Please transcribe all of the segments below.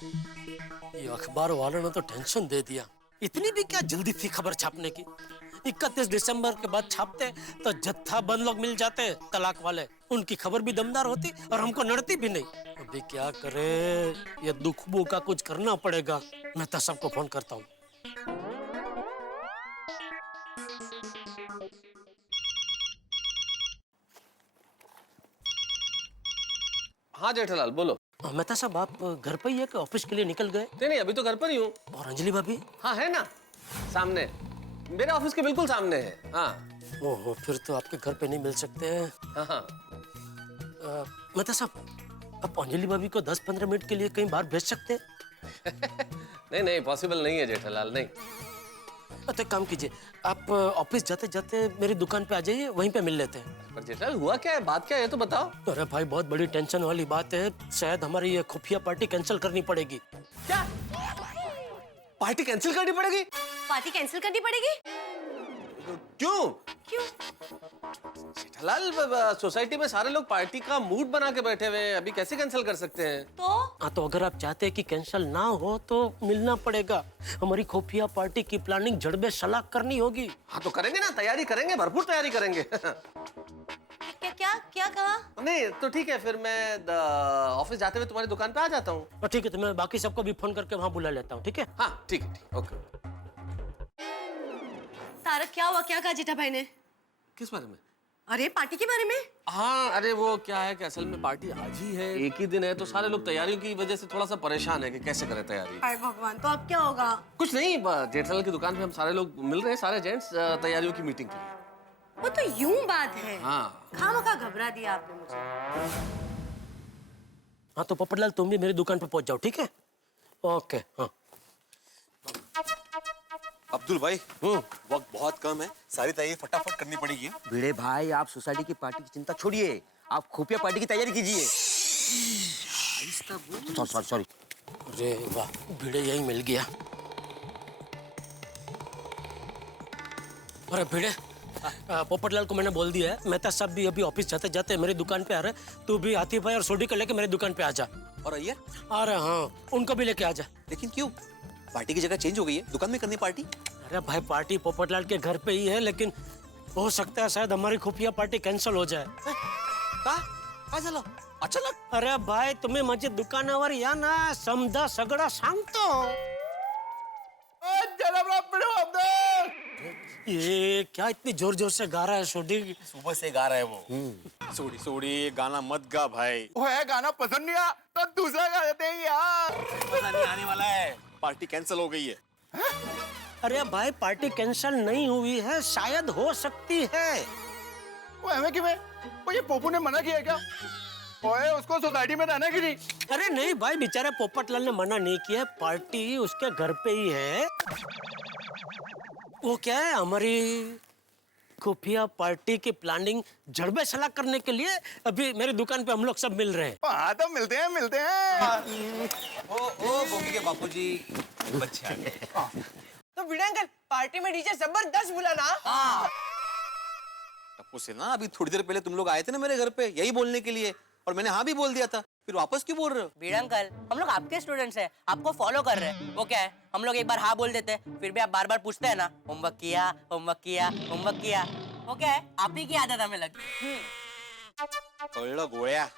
ये अखबार वालों ने तो टेंशन दे दिया। इतनी भी क्या जल्दी थी खबर छापने की। 31 दिसंबर के बाद छापते तो जत्था बंद लोग मिल जाते तलाक वाले। उनकी खबर भी दमदार होती और हमको नड़ती भी नहीं। अभी क्या करे, ये दुखबू का कुछ करना पड़ेगा। मैं तो सबको फोन करता हूँ। हाँ जेठालाल बोलो। मेहता साहब, आप घर पर ही है कि ऑफिस के लिए निकल गए? नहीं नहीं, अभी तो घर पर ही हूँ। और अंजलि भाभी? हाँ है ना, सामने, मेरे ऑफिस के बिल्कुल सामने है। हाँ। ओहो, फिर तो आपके घर पे नहीं मिल सकते हैं। हाँ हाँ। मेहता साहब, आप अंजलि भाभी को 10-15 मिनट के लिए कहीं बाहर भेज सकते हैं? नहीं नहीं, पॉसिबल नहीं है जेठालाल, नहीं। तो एक काम कीजिए, आप ऑफिस जाते जाते मेरी दुकान पे आ जाइए, वहीं पे मिल लेते हैं। पर जेठालाल हुआ क्या है, बात क्या है, ये तो बताओ। अरे भाई, बहुत बड़ी टेंशन वाली बात है। शायद हमारी ये खुफिया पार्टी कैंसिल करनी पड़ेगी। क्या पार्टी कैंसिल करनी पड़ेगी? पार्टी कैंसिल करनी पड़ेगी? क्यों? क्यों? जेठालाल, सोसाइटी में सारे लोग पार्टी का मूड बना के बैठे हुए हैं, अभी कैसे कैंसिल कर सकते हैं? तो अगर आप चाहते हैं कि कैंसिल ना हो तो मिलना पड़ेगा। हमारी खुफिया पार्टी की प्लानिंग जड़बे सलाह करनी होगी। हाँ तो करेंगे ना, तैयारी करेंगे, भरपूर तैयारी करेंगे। क्या क्या क्या कहा? नहीं तो ठीक है, फिर मैं ऑफिस जाते हुए तुम्हारी दुकान पे आ जाता हूँ। ठीक है, तो मैं बाकी सबको भी फोन करके वहाँ बुला लेता हूँ। ठीक है? हाँ ठीक है, ठीक, ओके। तारक, क्या हुआ? क्या कहा जेठा भाई ने? किस बारे में? अरे पार्टी के बारे में। हाँ, अरे वो क्या है कि असल में पार्टी आज ही है, एक ही दिन है, तो सारे लोग तैयारियों की वजह से थोड़ा सा परेशान है कि कैसे करें तैयारी। अरे भगवान, तो अब क्या होगा? कुछ नहीं, जेठालाल की दुकान पे हम सारे लोग मिल रहे हैं, सारे जेंट्स, तैयारियों की मीटिंग के लिए। वो तो यूं बात है। हाँ। खामखा घबरा दिया आपने मुझे। हाँ तो पोपटलाल, तुम भी मेरी दुकान पे पहुंच जाओ। ठीक है? ओके। हाँ अब्दुल भाई, वक्त बहुत कम है, सारी तैयारी फटाफट करनी पड़ेगी। भिड़े भाई, आप सोसाइटी की पार्टी की चिंता छोड़िए, आप खुफिया पार्टी की तैयारी कीजिए। Sorry sorry. अरे वाह, भिड़े यही मिल गया। अरे भिड़े, पोपटलाल को मैंने बोल दिया है, मेहता साहब भी अभी ऑफिस जाते जाते मेरी दुकान पे आ रहे। तू भी आतिफ भाई और सोडी को लेके मेरी दुकान पे आ जा। और अय्यर? अरे हाँ, उनको भी लेके आ जा। लेकिन क्यों? पार्टी की जगह चेंज हो गई है, दुकान में करनी पार्टी। अरे भाई, पार्टी पोपटलाल के घर पे ही है, लेकिन हो सकता है शायद हमारी खुफिया पार्टी कैंसिल हो जाए। काय झालं? अचानक? अरे भाई, तुम्ही माझी दुकानावर या ना, समजा सगळं सांगतो। ये क्या इतनी जोर जोर से गा रहा है सोडी? सुबह से गा रहा है वो। सोडी सोडी, गाना मत गा भाई। वो है गाना पसंद नहीं आया तो दूसरा गा देते हैं यार। मजा नहीं आने वाला है, पार्टी कैंसिल हो गई है। अरे भाई, पार्टी कैंसिल नहीं हुई है, शायद हो सकती है। वो हमें कि वो ये पोपू ने मना किया क्या? ओए, उसको सोसाइटी में रहना कि नहीं? अरे नहीं भाई, बेचारे पोपटलाल ने मना नहीं किया, पार्टी उसके घर पे ही है। वो क्या है, हमारी खुफिया पार्टी की प्लानिंग जड़बे सलाह करने के लिए अभी मेरी दुकान पे हम लोग सब मिल रहे हैं। हाँ तो मिलते हैं मिलते हैं। ओ गोगी के बापूजी, बच्चे आ गए। तो भिड़े अंकल, पार्टी में डीजे जबरदस्त बुलाना। टप्पू से ना, अभी थोड़ी देर पहले तुम लोग आए थे ना मेरे घर पे, यही बोलने के लिए, और मैंने हाँ भी बोल दिया था, फिर वापस क्यों बोल रहे हो? भिड़े अंकल, हम लोग आपके स्टूडेंट्स हैं, आपको फॉलो कर रहे हैं। वो क्या है, हम लोग एक बार हाँ बोल देते हैं, फिर भी आप बार बार पूछते हैं ना, होमवर्क किया, होमवर्क किया, होमवर्क किया। वो क्या है, आप ही की आदत हमें लगती। कळलं गोळ्या।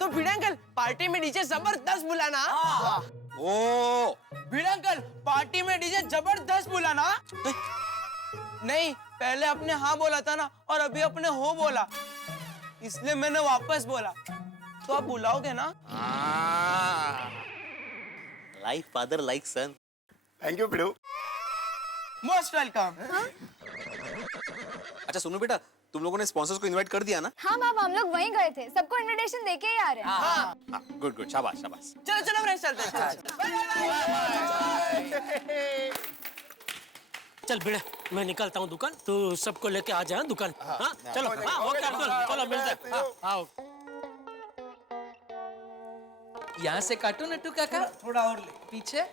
तो भिड़े अंकल, पार्टी में डीजे जबरदस्त बुलाना। ओ भिड़े अंकल, पार्टी में डीजे जबरदस्त बुलाना। नहीं, पहले अपने हाँ बोला था ना, और अभी अपने हो बोला, इसलिए मैंने वापस बोला। तो आप बुलाओगे ना? Like father like son. Thank you भिड़ू। Most welcome. अच्छा सुनो बेटा, तुम लोगों ने स्पॉन्सर्स को इनवाइट कर दिया ना? हाँ बाप, हम लोग वहीं गए थे, सबको इनविटेशन देके ही आ रहे हैं। हाँ, गुड गुड, शाबाश शाबाश। चलो चलो फ्रेंड्स, चलते हैं। चल भिड़े, मैं निकलता हूँ दुकान, तू सबको लेके आ जाए दुकान। हाँ चलो। हाँ ओके अब्दुल, चलो मिलते हैं। हाँ आओ। यहाँ से काटो नट्टू काका, थोड़ा और ले पीछे।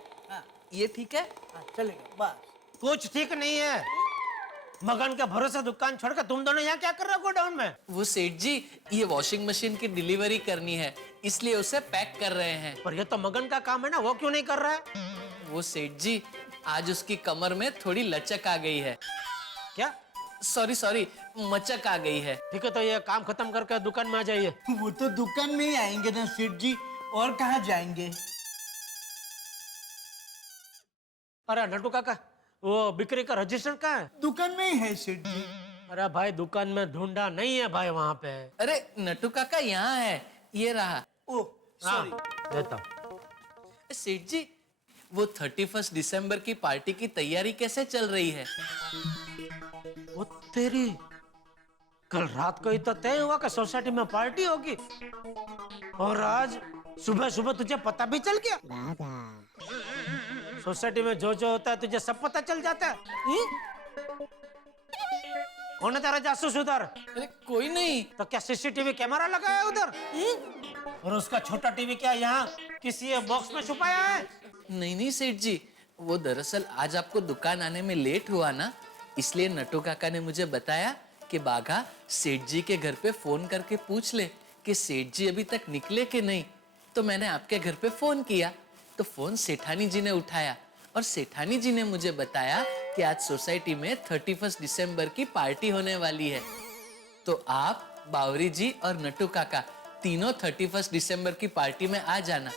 ये ठीक है? चलेगा बस। कुछ ठीक नहीं है। मगन के भरोसे दुकान छोड़कर तुम दोनों यहाँ क्या कर रहे हो गोडाउन में? वो सेठ जी, ये वॉशिंग मशीन की डिलीवरी करनी है, इसलिए उसे पैक कर रहे हैं। पर ये तो मगन का काम है ना, वो क्यों नहीं कर रहा है? वो सेठ जी, आज उसकी कमर में थोड़ी लचक आ गई है। क्या? सॉरी, मचक आ गई है। ठीक है, तो ये काम खत्म करके दुकान में आ जाइए। वो तो दुकान में ही आएंगे ना सेठ जी, और कहाँ जाएंगे? अरे नटू काका, वो बिक्री का रजिस्टर कहाँ है? दुकान में ही है सेठ जी। अरे भाई दुकान में ढूंढा नहीं है भाई वहाँ पे। अरे नट्टू काका यहाँ है, ये रहा। ओ सॉरी। देता हूँ। सेठ जी, वो 31 दिसंबर की पार्टी की तैयारी कैसे चल रही है? वो तेरी, कल रात को ही तो तय हुआ कि सोसाइटी में पार्टी होगी, और आज सुबह सुबह तुझे पता भी चल गया। सोसाइटी में जो जो होता है तुझे सब पता चल जाता है। कौन है तेरा जासूस उधर? अरे कोई नहीं। तो क्या सीसीटीवी कैमरा लगा है उधर? और उसका छोटा टीवी क्या यहाँ किसी बॉक्स में छुपाया है? नहीं सेठ जी, वो दरअसल आज आपको दुकान आने में लेट हुआ ना, इसलिए नट्टू काका ने मुझे बताया कि बाघा सेठ जी के घर पे फोन करके पूछ ले कि सेठ जी अभी तक निकले कि नहीं। तो मैंने आपके घर पे फोन किया, तो फोन सेठानी जी ने उठाया, और सेठानी जी ने मुझे बताया कि आज सोसाइटी में 31 दिसंबर की पार्टी होने वाली है। तो आप, बावरी जी और नट्टू काका तीनों 31 दिसंबर की पार्टी में आ जाना।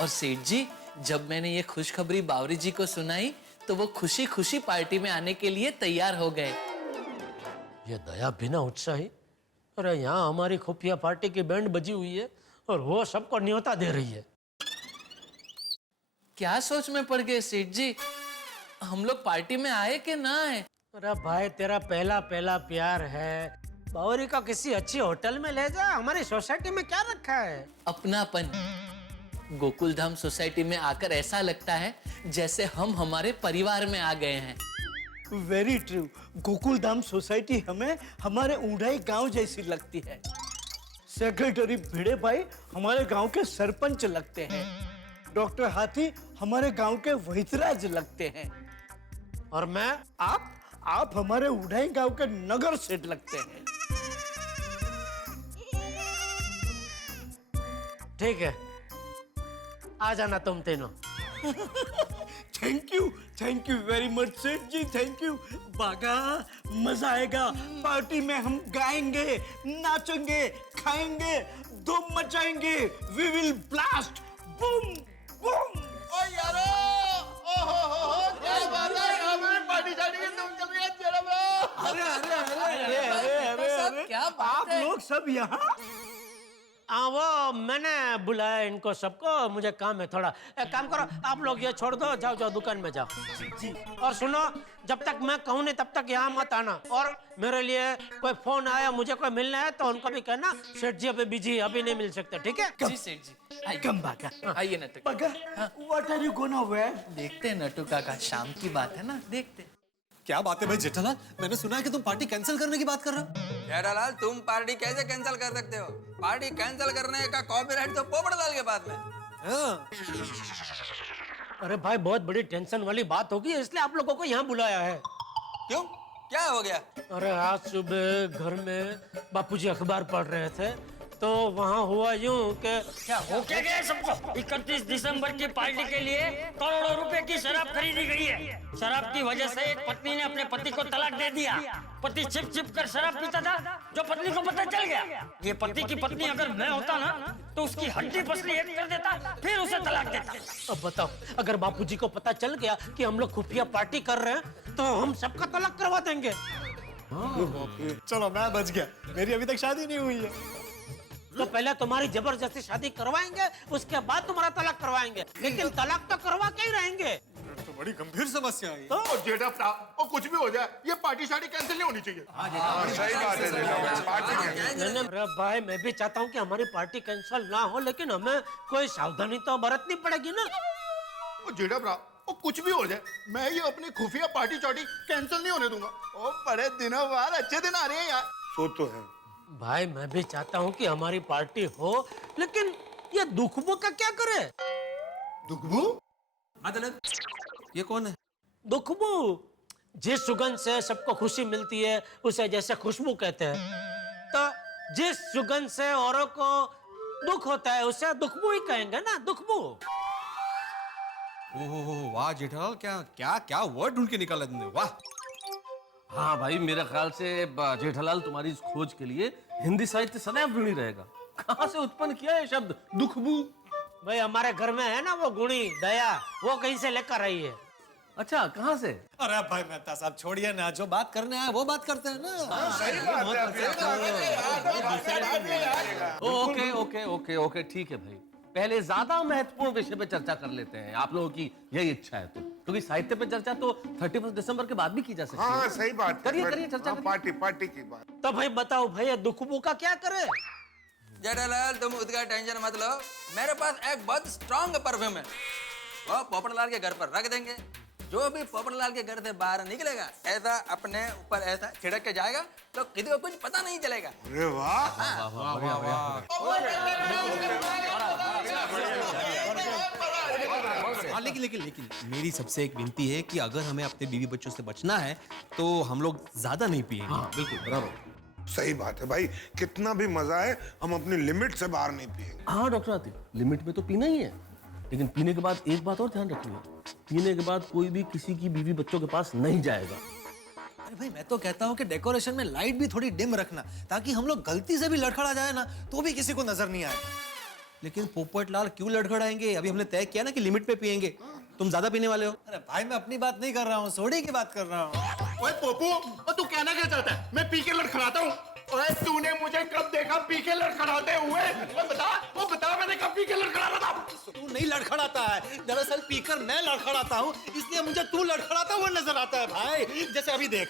और सेठ जी, जब मैंने ये खुशखबरी बावरी जी को सुनाई तो वो खुशी खुशी पार्टी में आने के लिए तैयार हो गए। ये दया बिना उत्साही, अरे यहाँ हमारी खुफिया पार्टी की बैंड बजी हुई है और वो सबको न्योता दे रही है। क्या सोच में पड़ गए सेठ जी? हम लोग पार्टी में आए कि ना आए? अरे भाई तेरा पहला पहला प्यार है, बावरी का किसी अच्छी होटल में ले जा, हमारी सोसाइटी में क्या रखा है? अपनापन। गोकुल धाम सोसाइटी में आकर ऐसा लगता है जैसे हम हमारे परिवार में आ गए हैं। Very true. Gokul Dham society हमें हमारे ऊंढाई गांव जैसी लगती है। सेक्रेटरी भिड़े भाई हमारे गांव के सरपंच लगते हैं। डॉक्टर हाथी हमारे गांव के वहीतराज लगते हैं। और मैं? आप हमारे ऊंढाई गांव के नगर सेठ लगते हैं। ठीक है, आ जाना तुम तीनों। थैंक यू वेरी मच सेठ जी, थैंक यू। बागा, मजा आएगा। पार्टी में हम गाएंगे, नाचेंगे, खाएंगे, धूम मचाएंगे। We will blast, boom boom. ओ यारो, ओहो क्या बात है, हमें पार्टी शादी की धूम चल रही है तेरा ब्रो। अरे क्या बात आप है? लोग सब यहाँ? हाँ, वो मैंने बुलाया इनको सबको, मुझे काम है थोड़ा। एक काम करो, आप लोग ये छोड़ दो, जाओ दुकान में जाओ। जी। और सुनो, जब तक मैं कहूँ नहीं तब तक यहाँ मत आना। और मेरे लिए कोई फोन आया, मुझे कोई मिलना है तो उनको भी कहना सेठ जी अभी बिजी, अभी नहीं मिल सकते, ठीक है? जी सेठ जी, आइए। कम बागा। आइए Nattu. Baga, what are you gonna wear? देखते हैं नट्टू काका, शाम की बात है ना, देखते हैं। क्या बात है भाई जेठालाल, मैंने सुना है कि तुम पार्टी कैंसिल करने की बात कर रहे हो। जेठालाल, तुम पार्टी कैसे कैंसिल कर सकते हो? पार्टी कैंसिल करने का कॉपीराइट तो पोपटलाल के पास में। हाँ। अरे भाई बहुत बड़ी टेंशन वाली बात होगी, इसलिए आप लोगों को यहाँ बुलाया है। क्यों, क्या हो गया? अरे आज सुबह घर में बापूजी अखबार पढ़ रहे थे, तो वहाँ हुआ यूं कि क्या हो क्या गया सबको? 31 दिसंबर की पार्टी के लिए करोड़ों रुपए की शराब खरीदी गई है। शराब की वजह से एक पत्नी ने अपने पति को तलाक दे दिया। पति छिप छिप कर शराब पीता था, जो पत्नी को पता चल गया। ये पति की पत्नी अगर मैं होता ना, तो उसकी हड्डी पसली एक कर देता, फिर उसे तलाक देता। अब बताओ, अगर बापूजी को पता चल गया कि हम लोग खुफिया पार्टी कर रहे हैं, तो हम सबका तलाक करवा देंगे। चलो मैं बच गया, मेरी अभी तक शादी नहीं हुई है। तो पहले तुम्हारी जबरदस्ती शादी करवाएंगे, उसके बाद तुम्हारा तलाक करवाएंगे, लेकिन तलाक तो करवा के ही रहेंगे। तो बड़ी गंभीर समस्या है। ओ जेठा भरा, ओ कुछ भी हो जाए, ये पार्टी शादी कैंसिल नहीं होनी चाहिए। सही बात है जेठा, पार्टी। अरे भाई मैं भी चाहता हूँ कि हमारी पार्टी कैंसिल ना हो, लेकिन हमें कोई सावधानी तो बरतनी पड़ेगी ना। ओ जेठा भरा, ओ कुछ भी हो जाए, मैं ये अपनी खुफिया पार्टी चार्टी कैंसिल नहीं होने दूंगा। ओ बड़े दिनों बाद अच्छे दिन आ रहे हैं यार। सो तो है भाई, मैं भी चाहता हूँ कि हमारी पार्टी हो, लेकिन ये दुखबू का क्या करे? दुखबू? मतलब ये कौन है? दुखबू जिस सुगंध से सबको खुशी मिलती है उसे जैसे खुशबू कहते हैं, तो जिस सुगंध से औरों को दुख होता है उसे दुखबू ही कहेंगे ना, दुखबू। ओह वाह जेठालाल, क्या क्या क्या वर्ड ढूंढ के निकाला तुमने, वाह। हाँ भाई, मेरे ख्याल से जेठालाल तुम्हारी इस खोज के लिए हिंदी साहित्य सदैव ऋणी रहेगा। कहाँ से उत्पन्न किया है शब्द दुखबू? भाई हमारे घर में है ना वो गुणी दया, वो कहीं से लेकर आई है। अच्छा, कहाँ से? अरे भाई मेहता साहब छोड़िए ना, जो बात करने आए वो बात करते हैं ना। ओके ओके ओके ओके, ठीक है भाई। पहले ज्यादा महत्वपूर्ण विषय पे चर्चा कर लेते हैं, आप लोगों की यही इच्छा है तो, क्योंकि साहित्य पे चर्चा तो 31 दिसंबर के बाद भी की जा सकती है। हाँ सही बात, करिए करिए चर्चा करिए। पार्टी की बात। तो भाई बताओ भैया, दुखबू का क्या करे? जेठालाल तुम उसका टेंशन मत लो, मेरे पास एक बहुत स्ट्रॉन्ग परफ्यूम है, वो पोपटलाल के घर पर रख देंगे। जो भी पोपटलाल के घर से बाहर निकलेगा ऐसा अपने ऊपर ऐसा छिड़क के जाएगा तो किसी को कुछ पता नहीं चलेगा। अरे वाह हाँ, लेकिन मेरी सबसे एक विनती है कि अगर हमें अपने बीवी बच्चों से बचना है तो हम लोग ज्यादा नहीं पिएंगे। हाँ, बिल्कुल बराबर, सही बात है भाई, कितना भी मजा है हम अपनी लिमिट से बाहर नहीं पिएंगे। हाँ डॉक्टर आतिफ, लिमिट में तो पीना ही है, लेकिन पीने के बाद एक बात और ध्यान रखनी है, पीने के बाद कोई भी किसी की बीवी बच्चों के पास नहीं जाएगा। अरे भाई मैं तो कहता हूँ कि डेकोरेशन में लाइट भी थोड़ी डिम रखना, ताकि हम लोग गलती से भी लड़खड़ा जाए ना तो भी किसी को नजर नहीं आए। लेकिन पोपटलाल क्यों लड़खड़ाएंगे? अभी हमने तय किया ना कि लिमिट पे पिएंगे। तुम ज्यादा पीने वाले हो। अरे भाई मैं अपनी बात नहीं कर रहा हूँ, सोडे की बात कर रहा हूँ। ओए पोपू, तू कहना क्या चाहता है? मैं पी के लड़खड़ाता हूँ? ओए तूने मुझे कब देखा पी के लड़खड़ाते हुए? वो बता मैंने कब पी के लड़खड़ाता था? तू नहीं लड़खड़ाता है, दरअसल पीकर मैं लड़खड़ाता हूँ, इसलिए मुझे तू लड़खड़ाता हुआ नजर आता है भाई। जैसे अभी देख,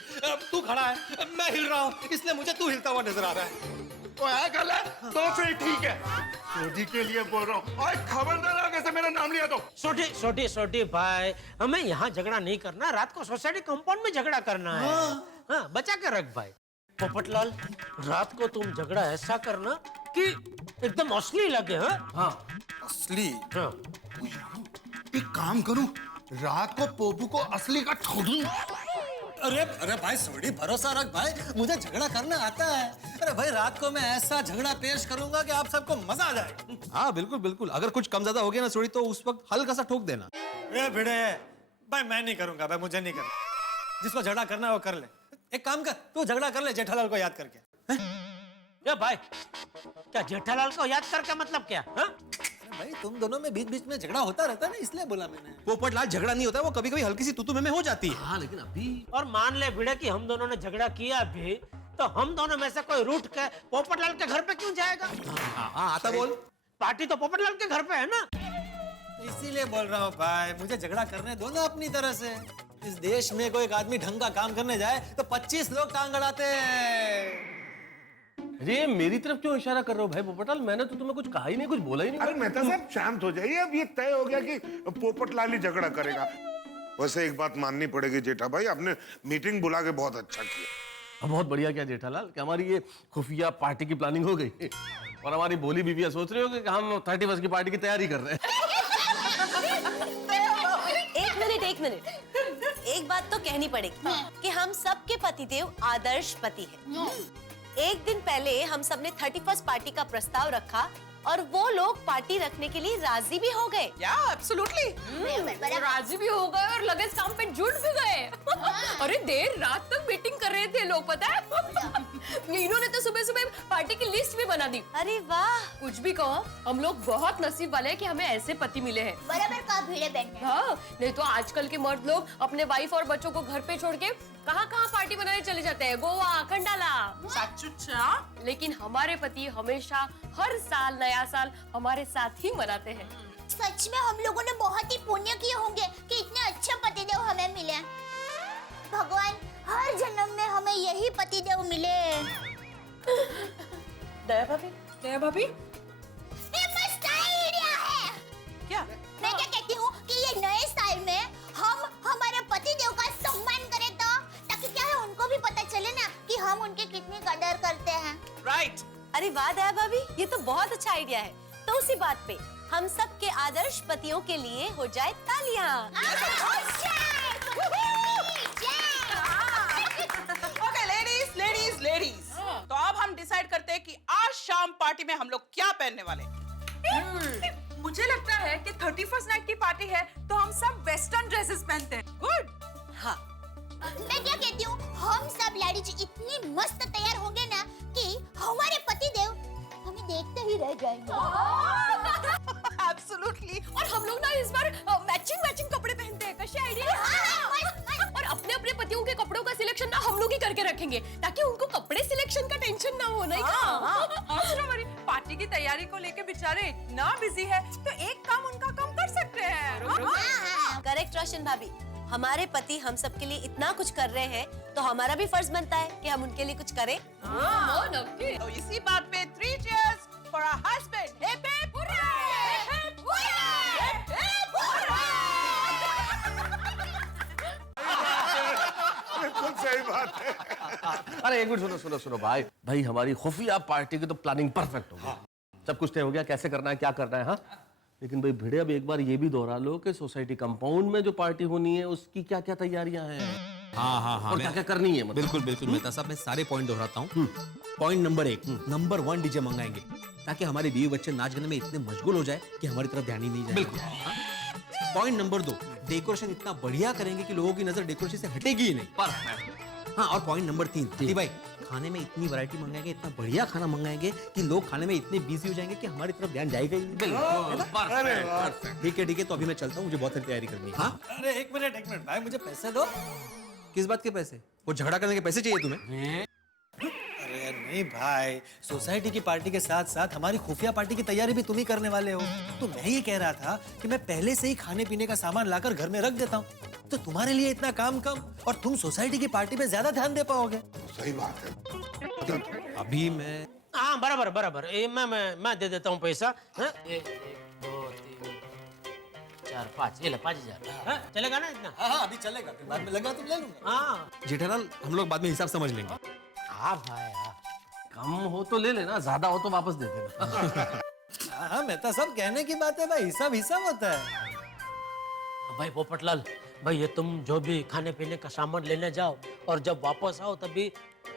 तू खड़ा है, मैं हिल रहा हूँ, इसलिए मुझे तू हिलता हुआ नजर आ रहा है। गलत तो फिर ठीक है, सोडी के लिए बोल रहा हूँ। और खबरदार आगे से मेरा नाम लिया तो। सोडी भाई, हमें यहाँ झगड़ा नहीं करना, रात को सोसाइटी कंपाउंड में झगड़ा करना है। हाँ, बचा के रख भाई। पोपटलाल, रात को तुम झगड़ा ऐसा करना कि एकदम असली लगे। हाँ असली? हाँ। एक काम करूं, रात को पोपू को असली का ठोक दूं। अरे भाई सोडी, भरोसा रख भाई, मुझे झगड़ा करना आता है। अरे भाई रात को मैं ऐसा झगड़ा पेश करूंगा कि आप सबको मजा आ जाए। हाँ बिल्कुल बिल्कुल, अगर कुछ कम ज्यादा हो गया ना सोडी तो उस वक्त हल्का सा ठोक देना। भिड़े भाई मैं नहीं करूंगा भाई, मुझे नहीं करना। जिसको झगड़ा करना है वो कर ले। एक काम कर, तू झगड़ा कर ले जेठालाल को याद करके। ये भाई, क्या जेठालाल को याद करके मतलब क्या? हाँ? भाई तुम दोनों में बीच बीच में झगड़ा होता रहता है ना, इसलिए बोला मैंने। पोपटलाल झगड़ा नहीं होता, वो कभी कभी हल्की सी तू में हो जाती है। हाँ लेकिन अभी। और मान ले भिड़े कि हम दोनों ने झगड़ा किया भी, तो हम दोनों में से कोई रूठ के पोपटलाल के घर पे क्यों जाएगा? हाँ आता बोल। पार्टी तो पोपटलाल के घर पे है ना। इसीलिए बोल रहा हूँ भाई, मुझे झगड़ा करने दो ना अपनी तरह से। इस देश में कोई एक आदमी ढंग का काम करने जाए तो 25 लोग टांग अड़ाते हैं। अरे मेरी तरफ क्यों इशारा कर रहे हो भाई पोपटलाल? मैंने तो तुम्हें कुछ कहा ही नहीं, कुछ बोला ही नहीं। अरे मेहता साहब शांत हो जाइए, अब ये तय हो गया कि पोपटलाल ही झगड़ा करेगा। वैसे एक बात माननी पड़ेगी जेठा भाई, आपने मीटिंग बुला के बहुत अच्छा किया। बहुत बढ़िया किया जेठालाल कि हमारी ये खुफिया पार्टी की प्लानिंग हो गई और हमारी भोली बीवियां सोच रही होगी कि हम 31 की पार्टी की तैयारी कर रहे हैं। एक मिनट, एक बात तो कहनी पड़ेगी कि हम सबके पतिदेव आदर्श पति हैं। एक दिन पहले हम सबने 31st पार्टी का प्रस्ताव रखा और वो लोग पार्टी रखने के लिए राजी भी हो गए। एब्सोल्युटली राजी भी हो गए और लगे काम पे जुट भी गए। अरे देर रात तक मीटिंग कर रहे थे लोग, पता है। इन्होंने तो सुबह सुबह पार्टी की लिस्ट भी बना दी। अरे वाह, कुछ भी कहो, हम लोग बहुत नसीब वाले हैं कि हमें ऐसे पति मिले हैं। बराबर का भिड़े बैठे। हाँ, नहीं तो आजकल के मर्द लोग अपने वाइफ और बच्चों को घर पे छोड़ के कहाँ पार्टी बनाने चले जाते हैं, गोवा, खंडाला। सच्चा? लेकिन हमारे पति हमेशा हर साल नया साल हमारे साथ ही मनाते हैं। सच में हम लोगों ने बहुत ही पुण्य किए होंगे कि इतने अच्छे पतिदेव हमें मिले। भगवान हर जन्म में हमें यही पतिदेव मिले। दया भाभी, ये मस्त आइडिया है। क्या? मैं क्या कहती हूँ कि ये नए साल में हम हमारे पतिदेव का सम्मान करें तो, ताकि क्या है उनको भी पता चले ना कि हम उनकी कितनी कदर करते हैं। राइट। अरे वाह दया भाभी, ये तो बहुत अच्छा आइडिया है। तो उसी बात पे हम सब के आदर्श पतियों के लिए हो जाए तालियां। पार्टी में हम लोग क्या पहनने वाले? मुझे लगता है कि 31st नाइट की पार्टी है तो हम सब वेस्टर्न ड्रेसेस पहनते हैं। गुड। हाँ, मैं क्या कहती हूँ, हम सब लाड़ी जी इतनी मस्त तैयार होंगे ना कि हमारे पति देव हमें देखते ही रह जाएंगे। एब्सोल्युटली। और हम लोग ना इस बार मैचिंग कपड़े पहनते हैं। कैसी आइडिया? और अपने अपने पतियों के कपड़ों का सिलेक्शन ना हम लोग ही करके रखेंगे ताकि उनको कपड़े सिलेक्शन का टेंशन ना हो। नहीं हमारी पार्टी की तैयारी को लेके बेचारे इतना बिजी है तो एक काम उनका कम कर सकते हैं। करेक्ट रोशन भाभी, हमारे पति हम सब के लिए इतना कुछ कर रहे हैं तो हमारा भी फर्ज बनता है कि हम उनके लिए कुछ करें। तो इसी बात पे 3 cheers for our husband. Hip hip hooray! Hip hip hooray! Hip बिल्कुल सही बात है। अरे एक मिनट सुनो भाई हमारी खुफिया पार्टी की तो प्लानिंग परफेक्ट हो गई। सब कुछ तय हो गया, कैसे करना है, क्या करना है। हाँ, लेकिन भाई भिड़े अब एक बार ये भी दोहरा लो कि सोसाइटी कंपाउंड में जो पार्टी होनी है उसकी क्या क्या तैयारियां हैं। हाँ और क्या क्या करनी है। बिल्कुल मेहता साहब, मैं सारे पॉइंट दोहराता हूँ। पॉइंट नंबर 1, नंबर 1 डीजे मंगाएंगे ताकि हमारे बीवी बच्चे नाच गाने में इतने मशगूल हो जाए कि हमारी तरफ ध्यान ही नहीं जाए। बिल्कुल। पॉइंट नंबर 2, डेकोरेशन इतना बढ़िया करेंगे कि लोगों की नजर डेकोरेशन से हटेगी ही नहीं। परफेक्ट। हाँ, और पॉइंट नंबर 3 भाई, खाने में इतनी वैरायटी मंगाएंगे, इतना बढ़िया खाना मंगाएंगे कि लोग खाने में इतने बिजी हो जाएंगे कि हमारी तरफ ध्यान जाएगा ही नहीं। ठीक है, तो अभी मैं चलता हूँ, मुझे बहुत सारी तैयारी करनी है। हाँ? अरे एक मिनट भाई, मुझे पैसे दो। किस बात के पैसे? वो झगड़ा करने के पैसे चाहिए तुम्हें? अरे नहीं भाई, सोसाइटी की पार्टी के साथ साथ हमारी खुफिया पार्टी की तैयारी भी तुम ही करने वाले हो। तो मैं ये कह रहा था कि मैं पहले से ही खाने पीने का सामान लाकर घर में रख देता हूँ, तो तुम्हारे लिए इतना काम कम और तुम सोसाइटी की पार्टी पे ज्यादा ध्यान दे पाओगे। सही बात है। अभी मैं हाँ बराबर ये मैं दे देता हूँ पैसा। 1 2 3 4 5 ये ले 5000। चलेगा ना इतना? हाँ अभी चलेगा, फिर बाद में लगा तुम ले लूंगा। हाँ जेठालाल, हम लोग बाद में हिसाब समझ लेंगे। हाँ भाई हाँ, कम हो तो ले लेना, ज्यादा हो तो वापस दे देना। हाँ मेहता साहब, कहने की बात है भाई, हिसाब होता है। भाई पोपटलाल भाई, ये तुम जो भी खाने पीने का सामान लेने जाओ और जब वापस आओ तभी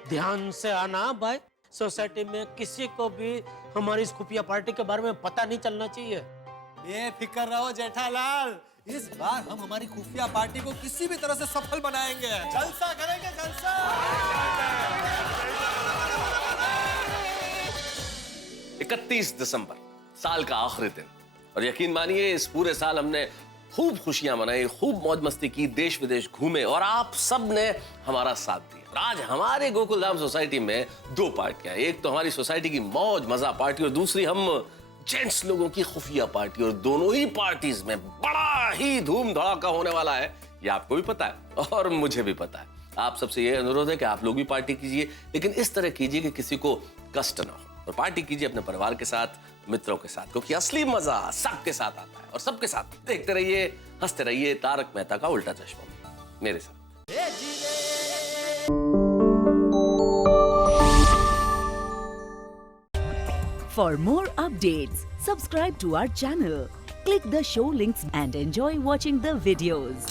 ध्यान से आना भाई। सोसाइटी में किसी को भी हमारी इस खुफिया पार्टी के बारे में पता नहीं चलना चाहिए। बेफिक्र रहो जेठालाल, इस बार हम हमारी खुफिया पार्टी को किसी भी तरह से सफल बनाएंगे। जलसा करेंगे, जलसा। 31 दिसंबर, साल का आखिरी दिन, और यकीन मानिए इस पूरे साल हमने खूब खुशियां मनाई, खूब मौज मस्ती की, देश विदेश घूमे और आप सब ने हमारा साथ दिया। आज हमारे गोकुलधाम सोसाइटी में 2 पार्टियां, एक तो हमारी सोसाइटी की मौज मजा पार्टी और दूसरी हम जेंट्स लोगों की खुफिया पार्टी, और दोनों ही पार्टीज में बड़ा ही धूम धड़ाका होने वाला है। ये आपको भी पता है और मुझे भी पता है। आप सबसे ये अनुरोध है कि आप लोग भी पार्टी कीजिए, लेकिन इस तरह कीजिए कि किसी को कष्ट ना हो, और पार्टी कीजिए अपने परिवार के साथ, मित्रों के साथ, क्योंकि असली मजा सबके साथ आता है। और सबके साथ देखते रहिए, हंसते रहिए तारक मेहता का उल्टा चश्मा मेरे साथ। For more updates, subscribe to our channel, click the show links and enjoy watching the videos.